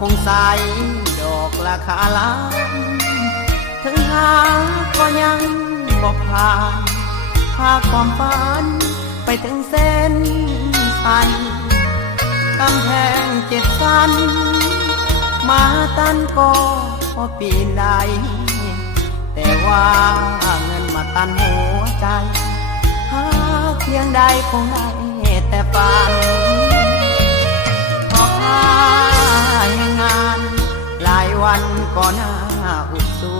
คงใสดอกราคาล้านถึงหาก็ยังบอกผ่านพาความฝันไปถึงเส้นชัยกำแพง7 ชั้นมาตันก็พอปีนได้แต่ว่าเงินมาตันหัวใจหาเพียงใดคงได้แต่ฝันพอค้าแห่งงานหลายวันก็น่าอุกสู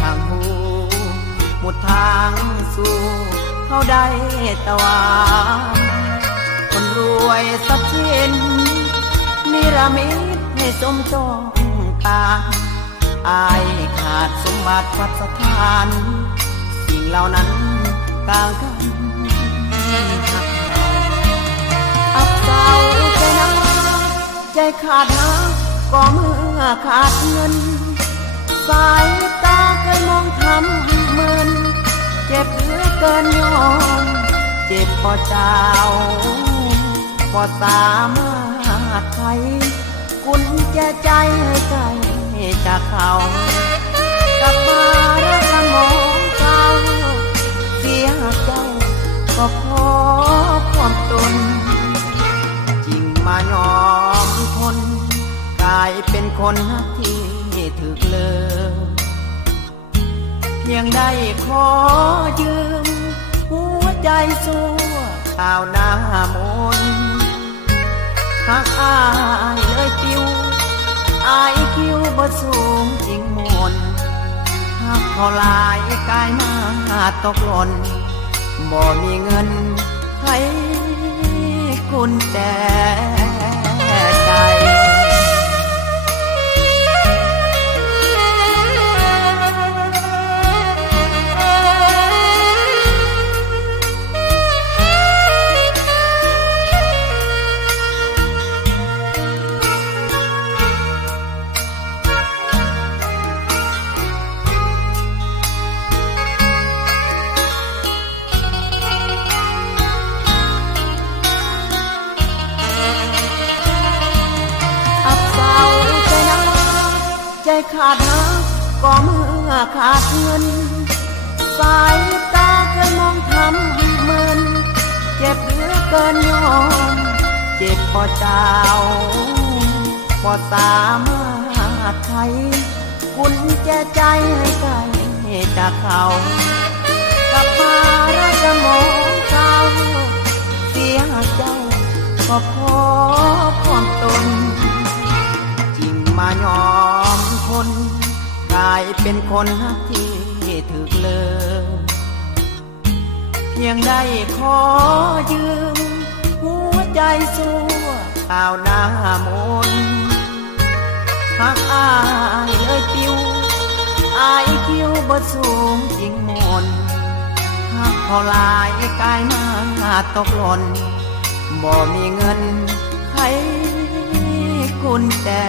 ทางหูหมดทางสู่เขาได้ตะวันคนรวยสักชิ้นนิรมิตให้สมจองการอายขาดสมบัติพัฒฐานสิ่งเหล่านั้นกลางกันอับเศร้าใจนักใจขาดนักก็เมื่อขาดเงินสายตาเคยมองทำเหมือนเจ็บเหลือเกินยอมเจ็บพอเจ้าพอสามารถไขกุญแจใจให้ใจจากเขากลับมารักกันมองเจ้าเสียเจ้าก็ขอความตนจริงมายอมทนกลายเป็นคนที่ถึกเลยเพียงได้ขอยืมหัวใจสู้ข่าวหน้ามนหากอายเลยปิวอายคิวบ่สูงจริงมนหากเขาลายกายมาตกหล่นบ่มีเงินให้คุณแต่ใจใจขาดนักก็เมื่อขาดเงินสายตาเคยมองทำเหมือนเจ็บเหลือเกินยอมเจ็บพอเจ้าพอสามารถไขกุญแจใจให้ใจจากเขากลับมารักกันมองเจ้าเสียเจ้าก็ขอความตนจริงมายอมทนกลายเป็นคนที่ถึกเลยเพียงได้ขอยืมหัวใจสู้ข่าวหน้ามนหากอายเลยปิวอายคิวบ่สูงจริงมนหากเขาลายกายมาตกหล่นบ่มีเงินให้คุณแต่